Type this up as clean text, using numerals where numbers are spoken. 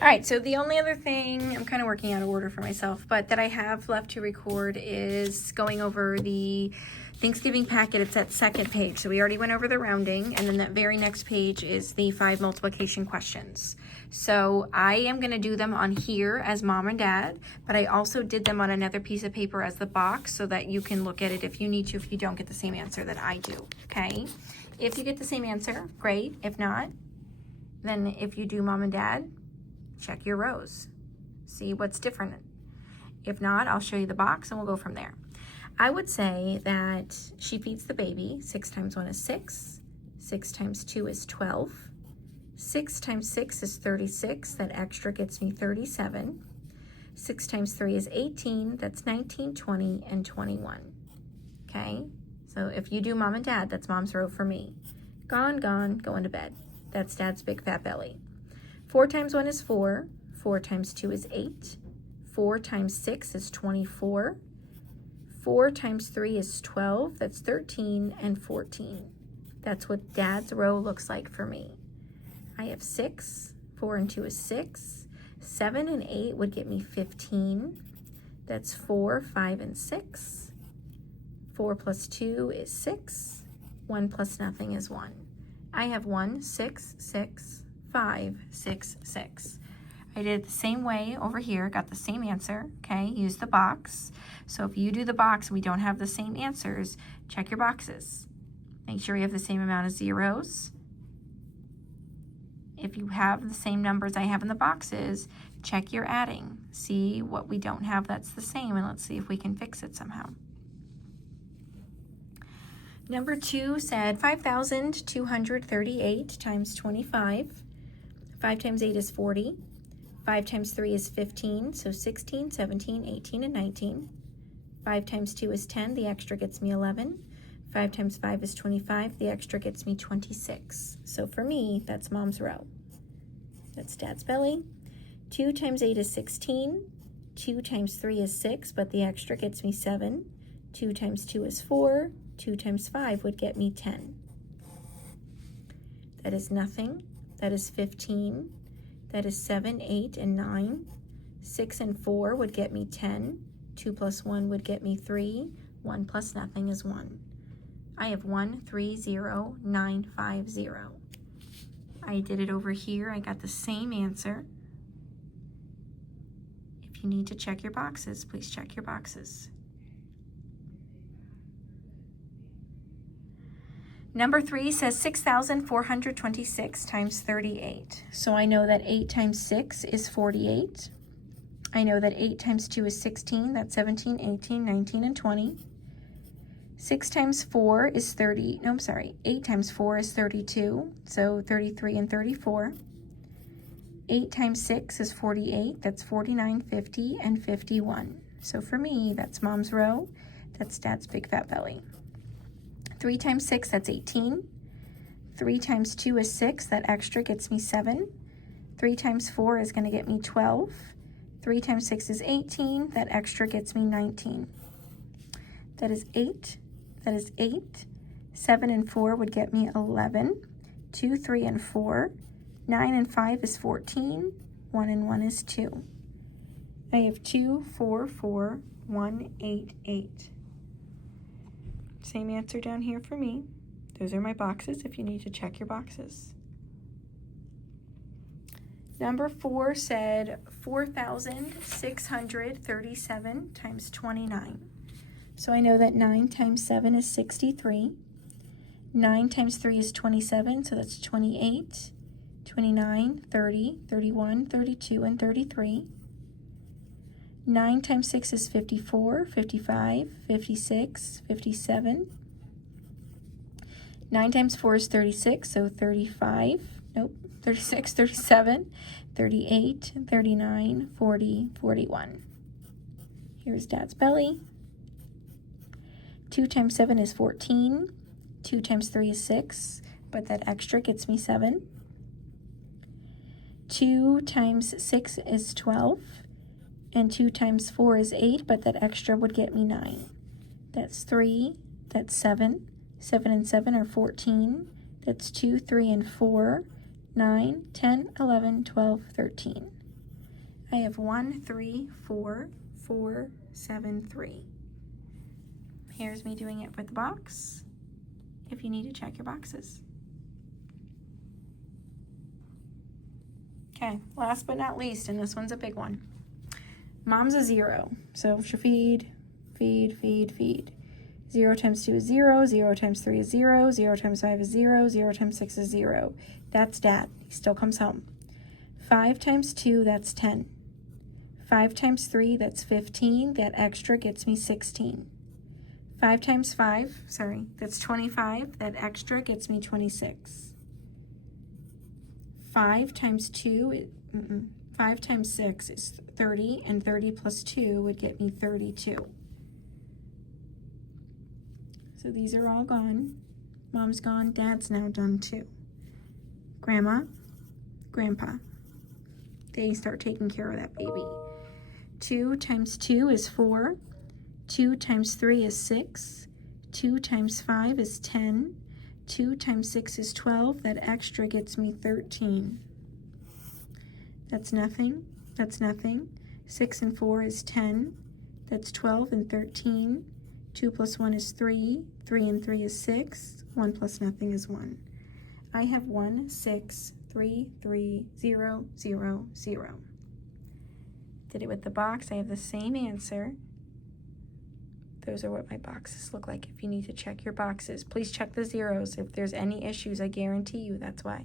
All right, so the only other thing, I'm kind of working out of order for myself, but that I have left to record is going over the Thanksgiving packet. It's that second page. So we already went over the rounding, and then that very next page is the 5 multiplication questions. So I am going to do them on here as mom and dad, but I also did them on another piece of paper as the box so that you can look at it if you need to, if you don't get the same answer that I do, okay? If you get the same answer, great. If not, then if you do mom and dad, check your rows, see what's different. If not, I'll show you the box and we'll go from there. I would say that she feeds the baby. 6 times 1 is 6. 6 times 2 is 12. 6 times 6 is 36. That extra gets me 37. 6 times 3 is 18. That's 19, 20, and 21. Okay? So if you do mom and dad, that's mom's row for me. Gone, going to bed. That's dad's big fat belly. 4 times 1 is 4. 4 times 2 is 8. 4 times 6 is 24. 4 times 3 is 12. That's 13 and 14. That's what dad's row looks like for me. I have 6. 4 and 2 is 6. 7 and 8 would get me 15. That's 4, 5, and 6. 4 plus 2 is 6. 1 plus nothing is 1. I have 1, 6, 6. 5, 6, 6. I did it the same way over here, got the same answer, okay? Use the box. So if you do the box and we don't have the same answers, check your boxes. Make sure you have the same amount of zeros. If you have the same numbers I have in the boxes, check your adding. See what we don't have that's the same, and let's see if we can fix it somehow. Number 2 said 5,238 times 25. 5 times 8 is 40. 5 times 3 is 15, so 16, 17, 18, and 19. 5 times 2 is 10, the extra gets me 11. 5 times 5 is 25, the extra gets me 26. So for me, that's mom's row. That's dad's belly. 2 times 8 is 16. 2 times 3 is 6, but the extra gets me 7. 2 times 2 is 4. 2 times 5 would get me 10. That is nothing. That is 15. That is 7, 8, and 9. 6 and 4 would get me 10. 2 plus 1 would get me 3. 1 plus nothing is 1. I have 1, 3, 0, 9, 5, 0. I did it over here. I got the same answer. If you need to check your boxes, please check your boxes. Number 3 says 6,426 times 38. So I know that 8 times 6 is 48. I know that 8 times 2 is 16. That's 17, 18, 19, and 20. 6 times 4 is 30. No, I'm sorry. 8 times 4 is 32. So 33 and 34. 8 times 6 is 48. That's 49, 50, and 51. So for me, that's mom's row. That's dad's big fat belly. 3 times 6, that's 18. 3 times 2 is 6. That extra gets me 7. 3 times 4 is going to get me 12. 3 times 6 is 18. That extra gets me 19. That is 8. That is 8. 7 and 4 would get me 11. 2, 3, and 4. 9 and 5 is 14. 1 and 1 is 2. I have 2, 4, 4, 1, 8, 8. Same answer down here for me. Those are my boxes if you need to check your boxes. Number 4 said 4,637 times 29. So I know that 9 times 7 is 63. 9 times 3 is 27, so that's 28, 29, 30, 31, 32, and 33. 9 times 6 is 54, 55, 56, 57. 9 times 4 is 36, so 35, nope, 36, 37, 38, 39, 40, 41. Here's dad's belly. 2 times 7 is 14. 2 times 3 is 6, but that extra gets me 7. 2 times 6 is 12. And 2 times 4 is 8, but that extra would get me 9. That's 3, that's 7. 7 and 7 are 14. That's 2, 3, and 4, 9, 10, 11, 12, 13. I have 1, 3, 4, 4, 7, 3. Here's me doing it with the box, if you need to check your boxes. Okay, last but not least, and this one's a big one. Mom's a 0, so she'll feed, feed, feed, feed. 0 times 2 is 0, 0 times 3 is 0, 0 times 5 is 0, 0 times 6 is 0. That's Dad. He still comes home. 5 times 2, that's 10. 5 times 3, that's 15. That extra gets me 16. 5 times 5, sorry, that's 25. That extra gets me 26. 5 times 2, 5 times 6 is 30, and 30 plus 2 would get me 32. So these are all gone. Mom's gone, Dad's now done too. Grandma, Grandpa, they start taking care of that baby. 2 times 2 is 4. 2 times 3 is 6. 2 times 5 is 10. 2 times 6 is 12. That extra gets me 13. That's nothing. That's nothing. 6 and 4 is 10. That's 12 and 13. 2 plus 1 is 3. 3 and 3 is 6. 1 plus nothing is 1. I have 1, 6, 3, 3, 0, 0, 0. Did it with the box. I have the same answer. Those are what my boxes look like. If you need to check your boxes, please check the zeros. If there's any issues, I guarantee you that's why.